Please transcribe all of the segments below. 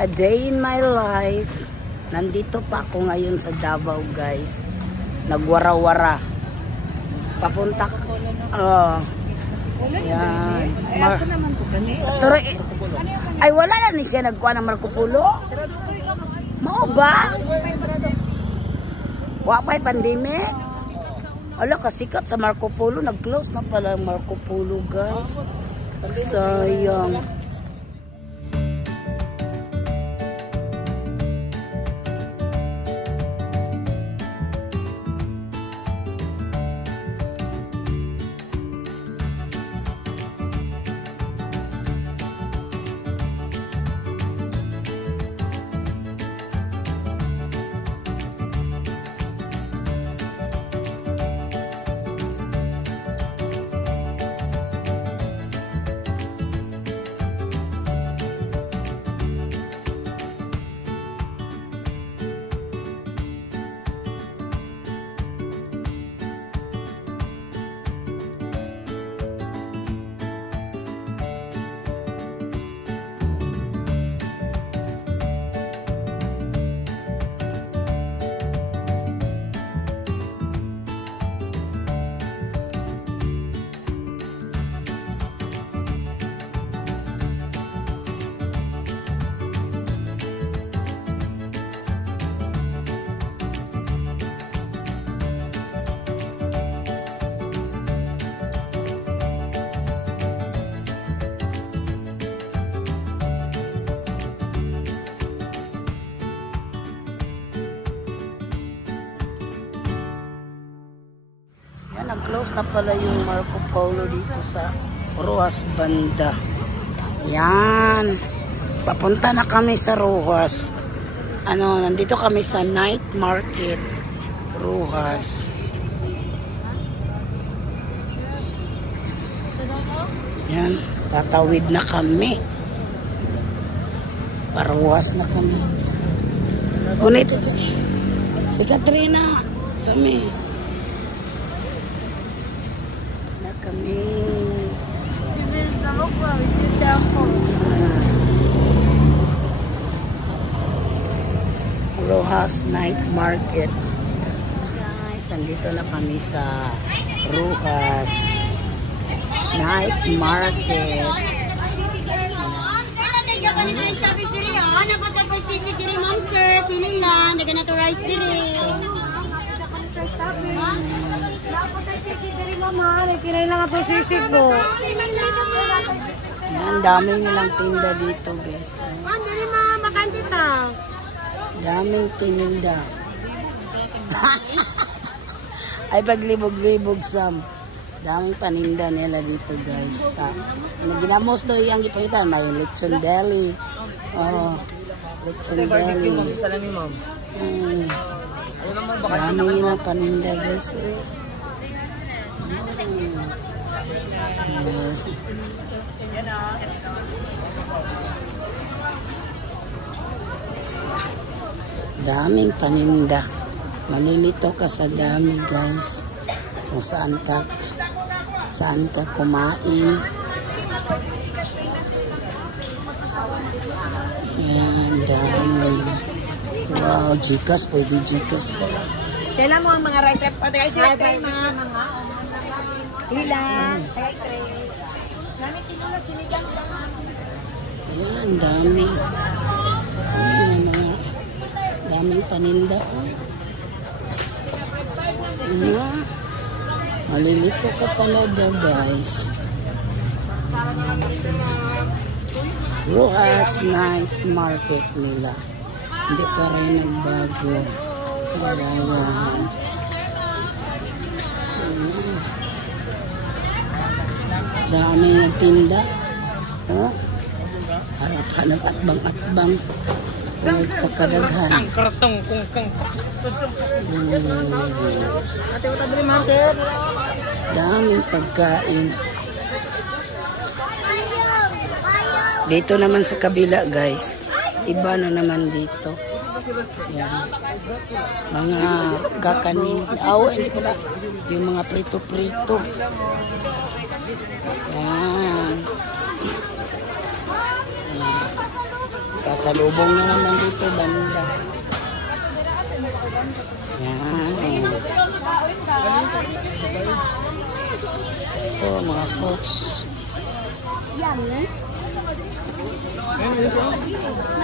A day in my life. Nandito pa ako ngayon sa Davao, guys. Nagwara-wara. Papunta yan. Ay, wala na ni siya nagkuha ng Marco Polo. Mao ba? Wapay pandemic? Ala, kasikat sa Marco Polo. Nag-close na pala ang Marco Polo, guys. Sayang. Nag-close na pala yung Marco Polo dito sa Roxas banda. Yan. Papunta na kami sa Roxas. Nandito kami sa night market Roxas. Yan. Tatawid na kami. Parowas na kami. Gunito si Katrina. Sami. Kami. Roxas Night Market. Guys, nandito na kami sa Roxas Night Market. Yan, dami nilang tinda dito, guys. Daming tinda. Ay, paglibog-libog, Sam. Daming paninda nila dito, guys. Ginamos daw yung gipagitan. May lechon belly. Oh, lechon belly. Dami nilang paninda, guys. Daming paninda. Malilito ka sa dami, guys. Kung saan ka kumain. Yan, dami. Wow, Gcash. Pwede Gcash pala. Kailan mo ang mga rice rep? O, tagay sila tray, mga ilan. Tagay tray. Gamit ito na sinigang ba? Ayan, dami. Daming paninda. Malilito ka talaga, guys. Roxas Night Market nila. Hindi pa rin nagbago. Dami ng tinda. Oh. Harap-hanap atbang-atbang. Sa kadaghan. Ang kartong kung ate uta diri ma sir. Daming pagkain. Dito naman sa kabila, guys. Iba na naman dito. Yan. Mga kakanin. Hindi pala. Yung mga prito-prito. Yan. Kasalubong na naman dito banda. Yan. Ito mga fruits.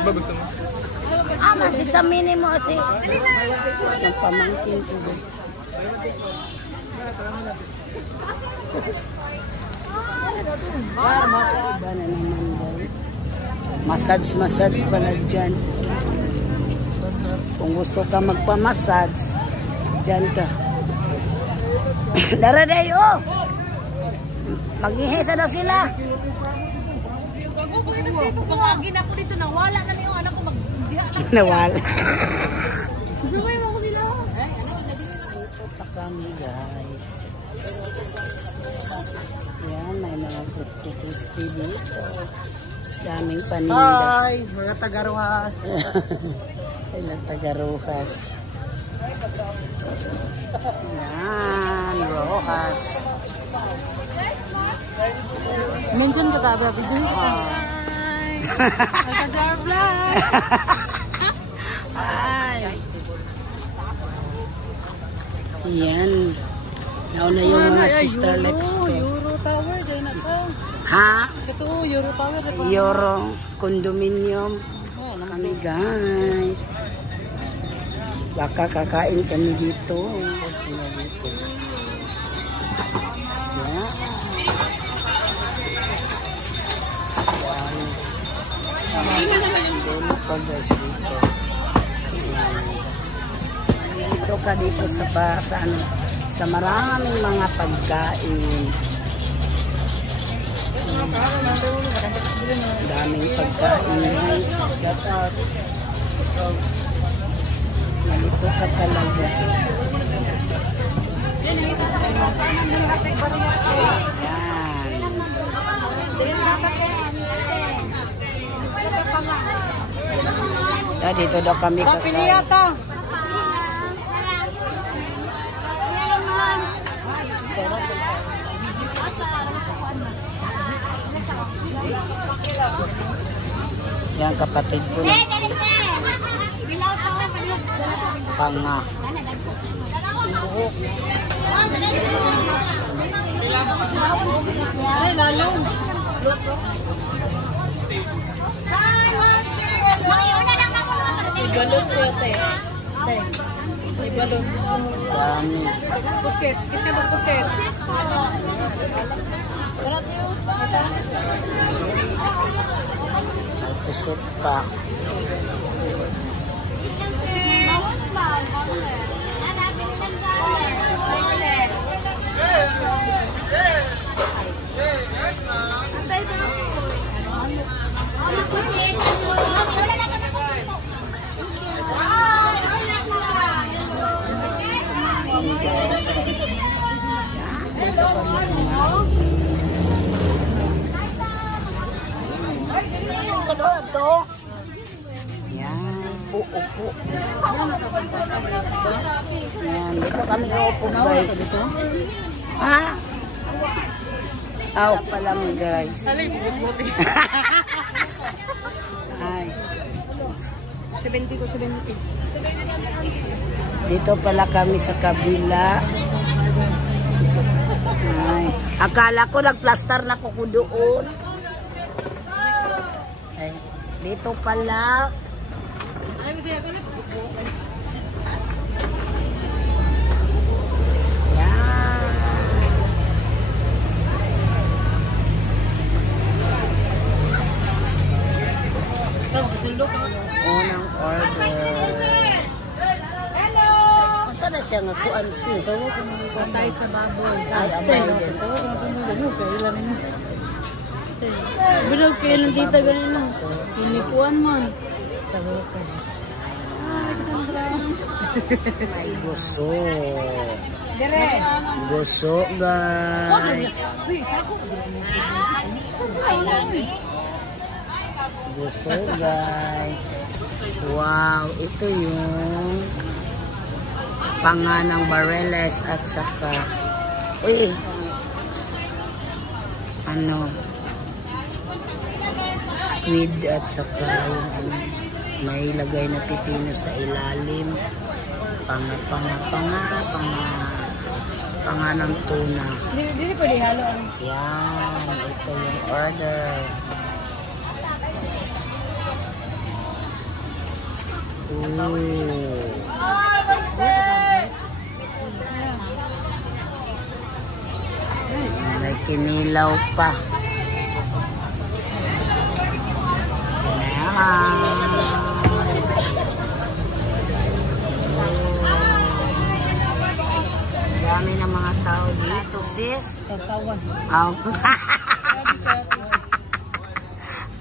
Ba gusto mo? Magsisamini mo si sus ng pamangkin ko guys. Iba na naman guys. Massage pala dyan. Kung gusto ka magpamassage, dyan ka. Daraday oh! Maghihisa daw sila. Pangagin ako dito, nawala na yung anak ko Nawala. Sumay mo ko nila. Ito pa kami guys. Yan, may mga crispy dito. Daming paninda. Hi, mga taga-Rojas. Ilang taga-Rojas. Yan, Rojas. Mention ka ba? Bidyo ka. Magkadar vlog. Ay. Yan. Nauna yung mga sister Lex ko. Euro Tower, dahil na ka. Ha? Ito, Euro Tower. Euro condominium. Kami guys. Baka kakain kami dito. Sino dito? Yan. Dulo pa guys dito. Dito ka dito sa maraming mga pagkain. Daming pagkain guys. Malito ka talaga. Yan. Dito daw kami kakain. Yan kapatid ko na. Panga. Ibalot ko ito eh. Ibalot. Dami. Puset. Kasi magpuset. Pusit pa. Ito. Yan. Upo. Yan. Dito kami upo guys. Ha? Aw pa lang guys. Ay. 70 ko, 70. Dito pala kami sa kabila. Ay. Akala ko nagplaster na ko doon. Ay. Dito pala. Unang order. Masa na siya nga kuan sis? Patay sa baboy. Ay, amay din. Bilog kayo ng tita ganun. Pinikuan man. Sa boka. May gusto. Dire. Gusto guys. Gusto guys. Wow, ito yung panganang Bareles at saka ano squid at saka yung may lagay na pipino sa ilalim. Panga ng tuna. Hindi pa halo. Yan, ito yung order. May kinilaw pa. Dami ng mga tao dito, sis. Sasawan.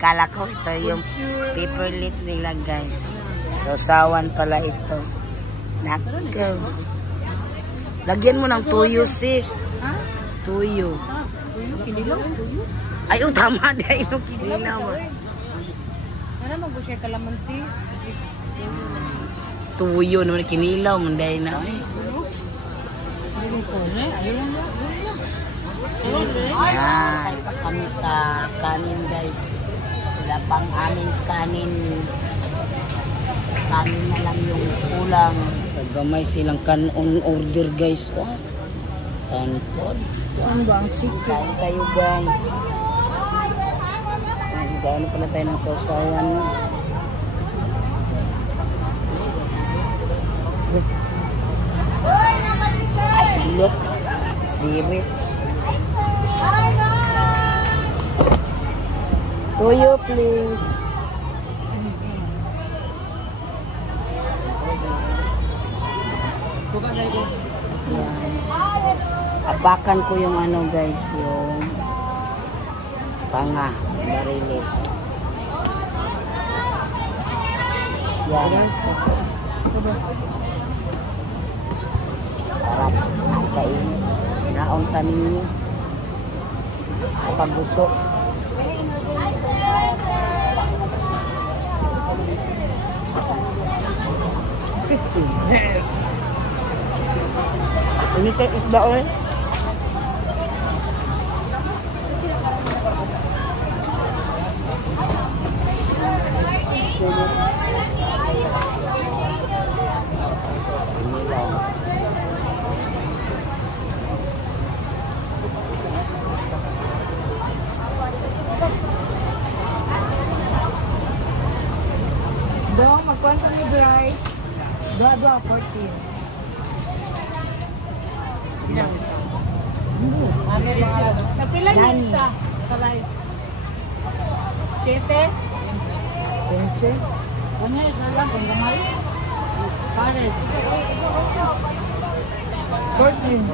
Kala ko ito yung paperlit nila, guys. Sausawan pala ito. Nako. Lagyan mo ng tuyo, sis. Ha? Tuyo. Tuyo? Kinilaw? Ay, tama. Dahil yung kinilaw. Ano mag-share kalamansi? Tuyo naman, kinilaw. Dahil na, eh. Ayan, kami sa kanin, guys. Wala pang aming kanin. Kanin na lang yung kulang. Gamay silang kanon order, guys. Tanpod. Ano ba ang chicken? Kain tayo, guys. Gano'n pala tayo ng sausawan. Ay, look. Sirit. Tuyo, please. Yan. Apakan ko yung ano, guys, yung panga, barilis. Yan. Sarap. Ang kainit. Naong tanin niyo. Kapag gusto. Ini teh isda oi. Dong, magkwento ni Bryce. Dua, 14. Napila niyo siya sa rice? 7? 15? Ano yun na lang? Kung gamay? Pares? 14.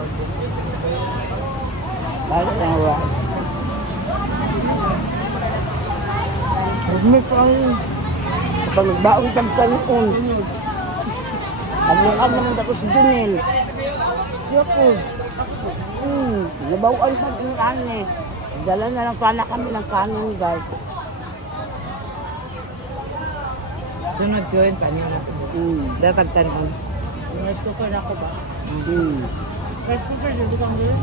Balik na wala. Huwag pa ang kapag nagbaon kang kanon. Naglakan naman ako si Junel. Siya po. Nabawaan pag yung kanin. Dala na lang sana kami ng kanin, guys. Sunod yun, panin natin. Datag tanon. Rice cooker na ako ba? Rice cooker, dito kang doon?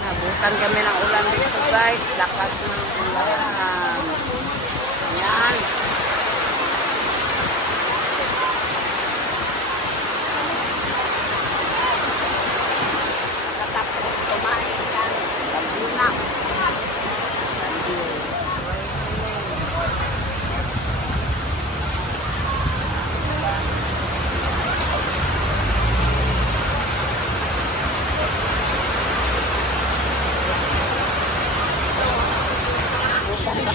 Nabutan kami ng ulan dito, guys. Lakas ng ulan. Yan. Tapos kumain yan. Tabunak.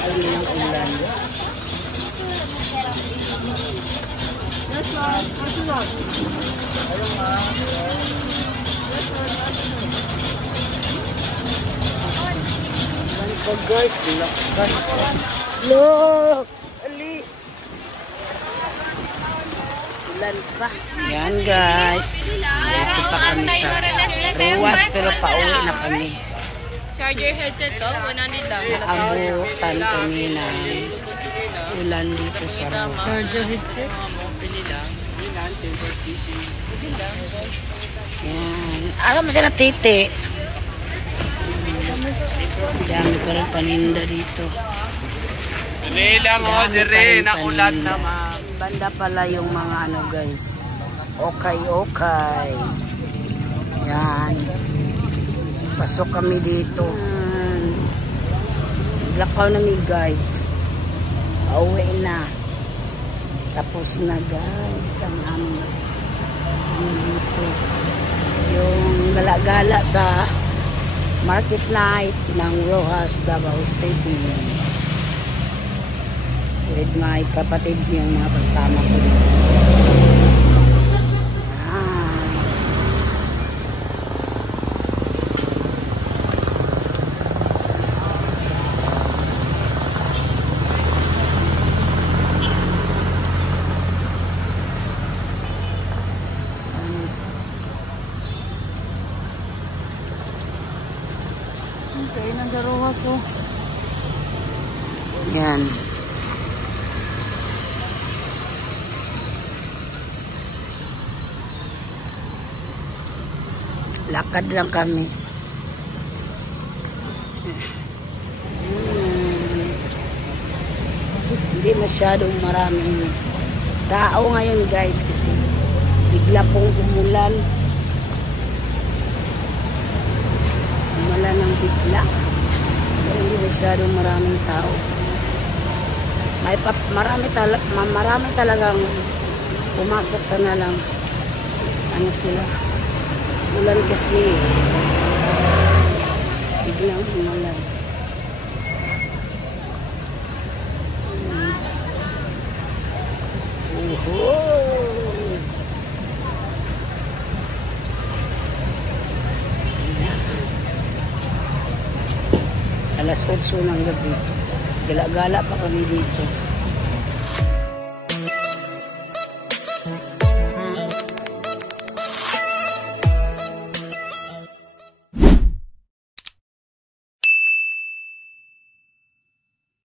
Ayun yung ulan. Ito, guys, lakas. Look! Ali! Ulan pa. Yan, guys. Dito pa kami sa Ruwas, pero pauwi na kami. Charger headset to, 100 lang. Naabutan kami ng ulan dito sa Ruwas. Charger headset? Yan. Ayaw mo sila titi. Dami pa rin paninda dito. Dili lang o, dire, nakulat paninda. naman. Banda pala yung mga ano guys. Okay. Yan. Pasok kami dito. Lakaw na mi guys. Pauwi na. Tapos na guys ang aming dito. Yung gala-gala sa market night ng Rojas, Davao City. With my kapatid yung mga kasama ko dito. Okay, nagdaruwas oh. Yan. Lakad lang kami. Hindi masyadong maraming tao ngayon guys kasi bigla pong umulan. Umulan ng bigla. Pero hindi masyadong maraming tao. Marami talagang pumasok sana lang. Ano sila? Ulan kasi. Biglang umulan. Alas 8 ng gabi. Gala-gala pa kami dito.